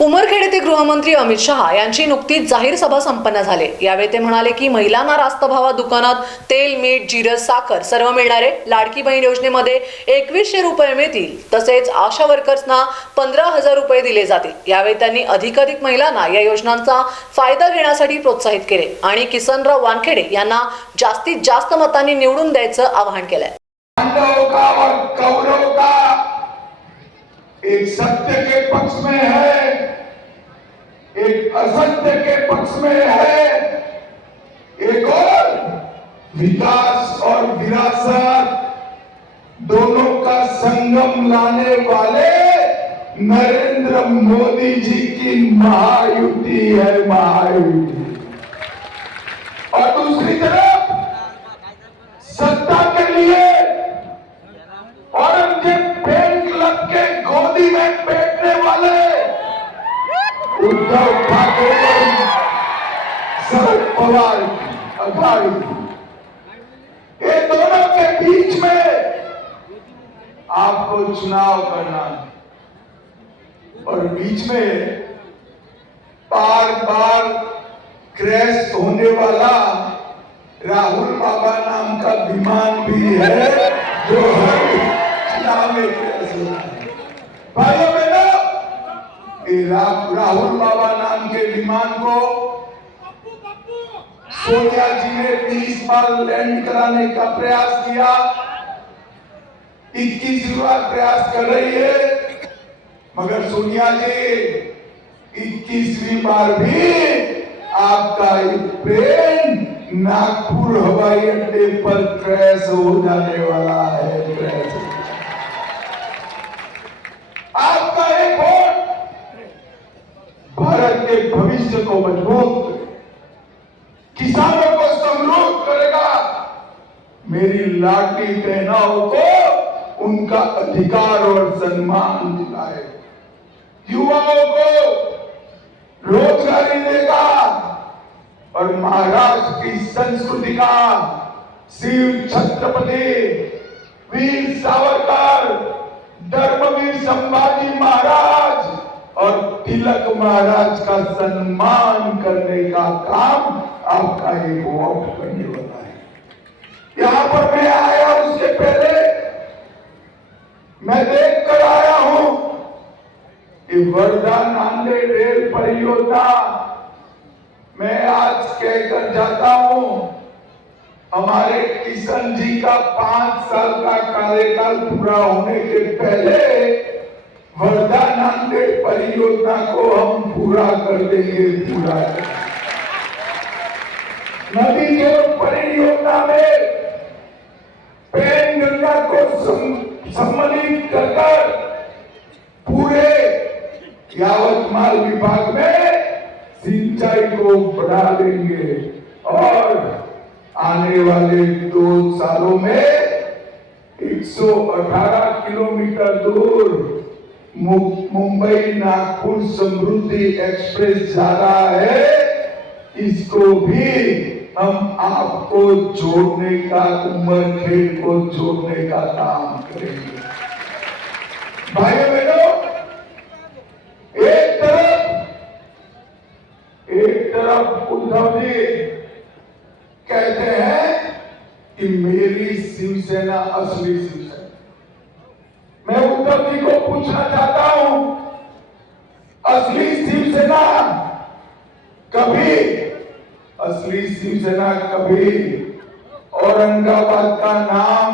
उमरखेड येथे गृहमंत्री अमित शहा यांची नुकतीच जाहीर सभा संपन्न झाली। यावेळी ते म्हणाले की महिलांना रास्त भावात दुकानात तेल, मीठ, जिरं, साखर सर्व मिळणारे लाडकी बहीण योजनेमध्ये 2100 रुपये मिळतील। तसेच आशा वर्कर्सना 15,000 रुपये दिले जातील। यावेळी त्यांनी अधिकाधिक महिलांना या योजनांचा फायदा घेण्यासाठी प्रोत्साहित केले आणि किसनराव वानखेडे यांना जास्तीत जास्त मतांनी निवडून द्यायचं आवाहन केलंय। एक सत्य के पक्ष में है, एक असत्य के पक्ष में है, एक और विकास और विरासत दोनों का संगम लाने वाले नरेंद्र मोदी जी की महायुति है, महायुति। और दूसरी तरफ सत्ता के लिए औरंगजेब पेन क्लब के गोदी में बैठने वाले उद्धव ठाकरे, शरद पवार अघाड़ी, ये दोनों के बीच में आपको चुनाव करना है। और बीच में बार बार क्रैश होने वाला राहुल बाबा नाम का विमान भी है जो चुनाव में क्रैश होता है। भाइयों बहनों, राहुल बाबा नाम के विमान को सोनिया जी ने 20 बार लैंड कराने का प्रयास किया, 21वीं बार प्रयास कर रही है, मगर सोनिया जी 21वीं बार भी आपका प्लेन नागपुर हवाई अड्डे पर क्रैश हो जाने वाला है। क्रैश आपका एक वोट भारत के भविष्य को मजबूत, किसानों को समृद्ध करेगा, मेरी लाडली बहनों को उनका अधिकार और सम्मान दिलाए, युवाओं को रोजगारी देगा और महाराष्ट्र की संस्कृति का शिव छत्रपति वीर सावरकर, धर्मवीर संभाजी महाराज और तिलक महाराज का सम्मान करने का काम आपका एक वोट करने वाला है। यहां पर मैं आया, उससे पहले मैं देख कर आया हूं कि वर्धा नांदेड़ रेल परियोजना, मैं आज कहकर जाता हूं, हमारे किशन जी का 5 साल का कार्यकाल पूरा होने के पहले वर्धा नांदेड़ परियोजना को हम पूरा कर देंगे। पूरा नदी जोड़ परियोजना में पेनगंगा को सम्मिलित कर पूरे यावतमाल विभाग में सिंचाई को बढ़ा देंगे और आने वाले 2 सालों में 118 किलोमीटर दूर मुंबई नागपुर समृद्धि एक्सप्रेस जा रहा है, इसको भी हम आपको जोड़ने का, उमरखेड को जोड़ने का काम करेंगे। भाइयों बहनों, एक तरफ उद्धव जी कहते हैं कि मेरी शिवसेना असली शिवसेना। मैं उद्धव जी को पूछना चाहता हूं, असली शिवसेना कभी, असली शिवसेना कभी औरंगाबाद का नाम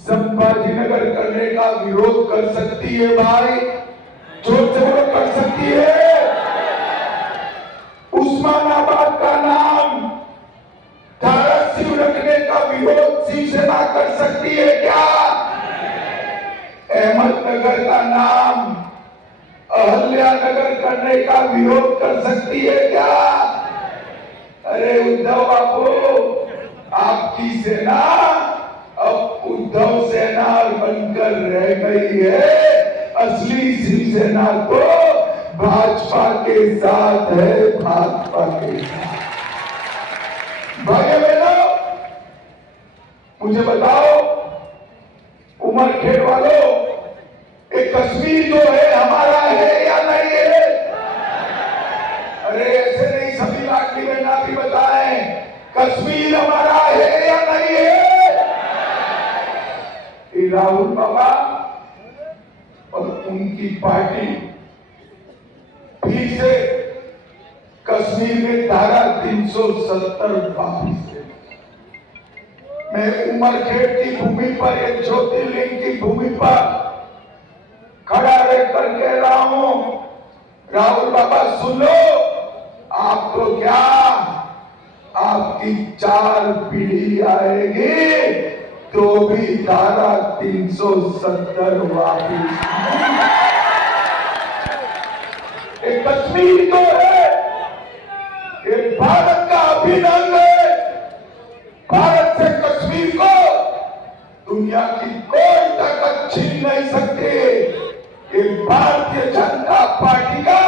संभाजीनगर करने का विरोध कर सकती है? भाई जोर से बोलो, कर सकती है? उस्मानाबाद का नाम धाराशिव रखने का विरोध शिवसेना कर सकती है क्या? अहमदनगर का नाम अहल्यानगर करने का विरोध कर सकती है क्या? अरे उद्धव बाबू, आपकी सेना अब उद्धव सेना बनकर रह गई है, असली शिवसेना तो भाजपा के साथ है, भाजपा के साथ। भाइयों बहनों, मुझे बताओ उमरखेड वालों, एक कश्मीर जो है हमारा है या नहीं है? पार्टी फिर से कश्मीर में धारा 370 वापिस ले। मैं उमरखेड़ की भूमि पर, एक ज्योतिर्लिंग की भूमि पर खड़ा रहकर कह रहा हूं, राहुल बाबा सुन लो, आप तो क्या, आपकी 4 पीढ़ी आएगी तो भी धारा 370 वापिस नहीं। ये कश्मीर तो है, ये भारत का अभिन्न अंग है। भारत से कश्मीर को दुनिया की कोई ताकत छीन नहीं सकती। ये भारतीय जनता पार्टी का,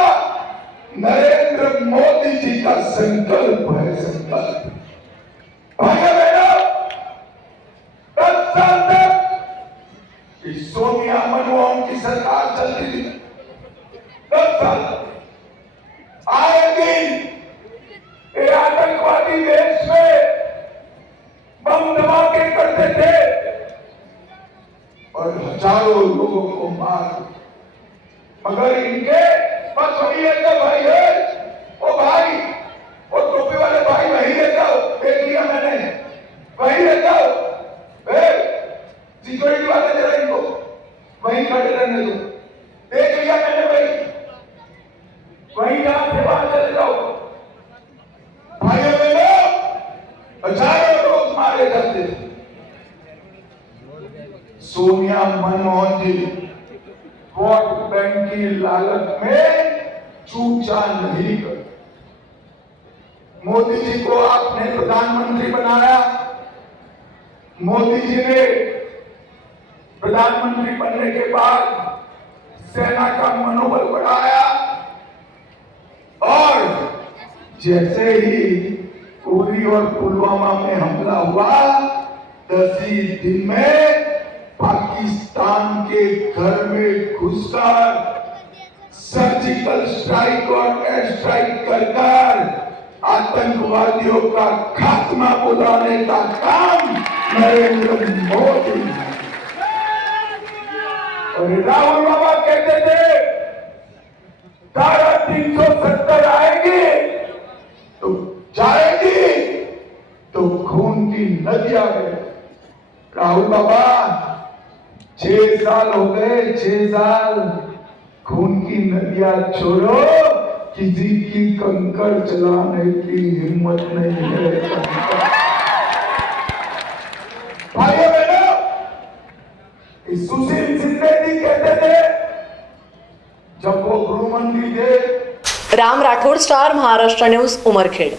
नरेंद्र मोदी जी का संकल्प है। संकल्प भाइयों बहनों, 10 साल तक इस सोनिया मनमोहन की सरकार चलती थी। 10 साल आए दिन ये आतंकवादी देश में बम धमाके करते थे और हजारों लोगों को मार, मगर इनके बस वही रहता भाई है, ओ भाई, वो टोपी वाले भाई वही रहता हो, देख लिया मैंने, वही रहता हो, सिक्योरिटी वाले जरा इनको वही खड़े रहने दो, देख लिया मैंने, वही जहां से बाहर चले जाओ। भाइयों बहनों, हजारों लोग मारे जाते थे। सोनिया मनमोहन जी वोट बैंक की लालच में चूचा नहीं करते। मोदी जी को आपने प्रधानमंत्री बनाया, मोदी जी ने प्रधानमंत्री बनने के बाद सेना का मनोबल बढ़ाया और जैसे ही उरी और पुलवामा में हमला हुआ, 10 ही दिन में पाकिस्तान के घर में घुसकर सर्जिकल स्ट्राइक और एयर स्ट्राइक कर आतंकवादियों का खात्मा बुलाने का काम नरेंद्र मोदी ने। और राहुल बाबा कहते थे धारा 370 आएगी तो जाएगी तो खून की नदियां बहे। राहुल बाबा 6 साल हो गए, 6 साल, खून की नदियां छोड़ो, किसी की कंकड़ चलाने की हिम्मत नहीं है। भाइयों बहनों, सुशील शिंदे जी कहते थे जब वो गृह मंत्री थे। Ram Rathod, Star Maharashtra News, Umarkhed.